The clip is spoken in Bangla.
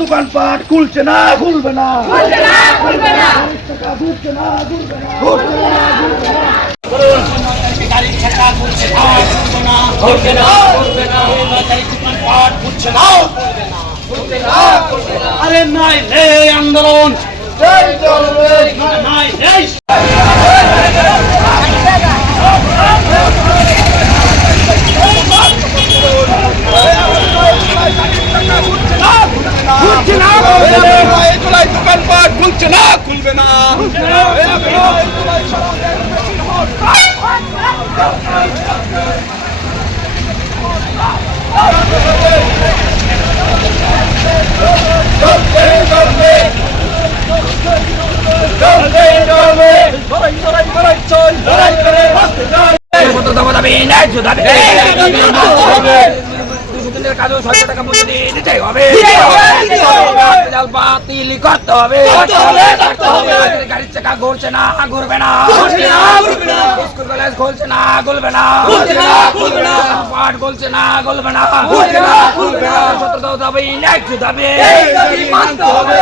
দোকানপাট খুলছে না, খুলবে না। আরে নাই এই আন্দোলন নাই এই দোকানপাট খুলছে না, খুলবে না। বাতিল করতে হবে, গাড়ির চাকা ঘুরছে না, ঘুরবে না, স্কুল কলেজ খুলছে না, খুলবে না, পাঠ খুলছে না, খুলবে না, 17 দাবি ন্যায্য দাবি।